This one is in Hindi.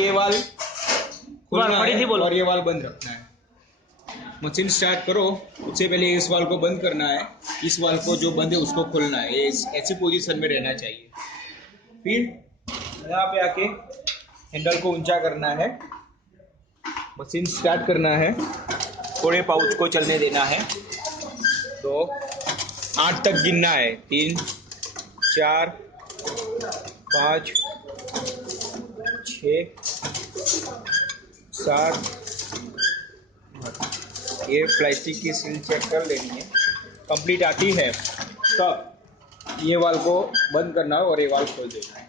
ये वाल खोलना है और ये वाल बंद रखना है। मशीन स्टार्ट करो, उससे पहले इस वाल को बंद करना है, इस वाल को जो बंद है उसको खोलना है। ये ऐसी पोजीशन में रहना चाहिए। फिर यहाँ पे आके हैंडल को ऊंचा करना है, मशीन स्टार्ट करना है, थोड़े पाउच को चलने देना है। तो 8 तक गिनना है, 3 4 5 6 7। ये प्लास्टिक की सील चेक कर लेनी है, कंप्लीट आती है तो ये वाल को बंद करना है और ये वाल खोल देना है।